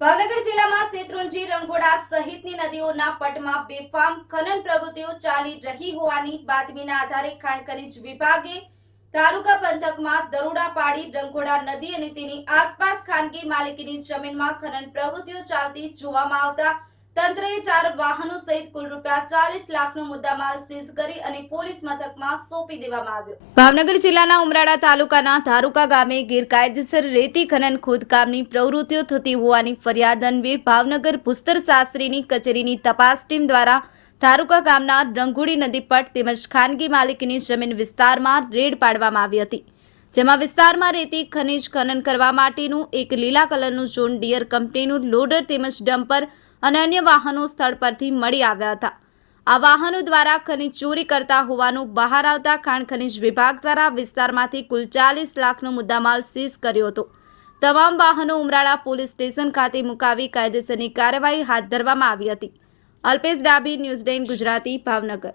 ભાવનગર જિલ્લામાં શેત્રુંજી રંગોડા સહિતની નદીઓના પટમાં બેફામ ખનન પ્રવૃત્તિઓ ચાલી રહી હોવાની બાતમીના આધારે ખાણખનીજ વિભાગે તાલુકા પંથકમાં દરોડા પાડી રંગોડા નદી અને તેની આસપાસ ખાનગી માલિકીની જમીનમાં ખનન પ્રવૃત્તિઓ ચાલતી જોવામાં આવતા તંત્રએ ચાર વાહનો સહિત કુલ રૂપિયા ચાલીસ લાખનો મુદ્દામાલ સીઝ કરી અને પોલીસ મથકમાં સોંપી દેવામાં આવ્યો. ભાવનગર જિલ્લાના ઉમરાળા તાલુકાના ધારુકા ગામે ગેરકાયદેસર રેતી ખનન ખોદકામની પ્રવૃત્તિઓ થતી હોવાની ફરિયાદ અન્વે ભાવનગર ભૂસ્તર શાસ્ત્રીની કચેરીની તપાસ ટીમ દ્વારા ધારુકા ગામના રંગુડી નદી પટ તેમજ ખાનગી માલિકીની જમીન વિસ્તારમાં રેડ પાડવામાં આવી હતી. જેમાં વિસ્તારમાં રેતી ખનીજ ખનન કરવા માટેનું એક લીલા કલરનું જોન ડિયર કંપનીનું લોડર તેમજ ડમ્પર અને અન્ય વાહનો સ્થળ પરથી મળી આવ્યા હતા. આ વાહનો દ્વારા ખનીજ ચોરી કરતા હોવાનું બહાર આવતા ખાણ ખનીજ વિભાગ દ્વારા વિસ્તારમાંથી કુલ ચાલીસ લાખનો મુદ્દામાલ સીઝ કર્યો હતો. તમામ વાહનો ઉમરાળા પોલીસ સ્ટેશન ખાતે મુકાવી કાયદેસરની કાર્યવાહી હાથ ધરવામાં આવી હતી. અલ્પેશ ડાબી, ન્યૂઝ ડેન ગુજરાતી, ભાવનગર.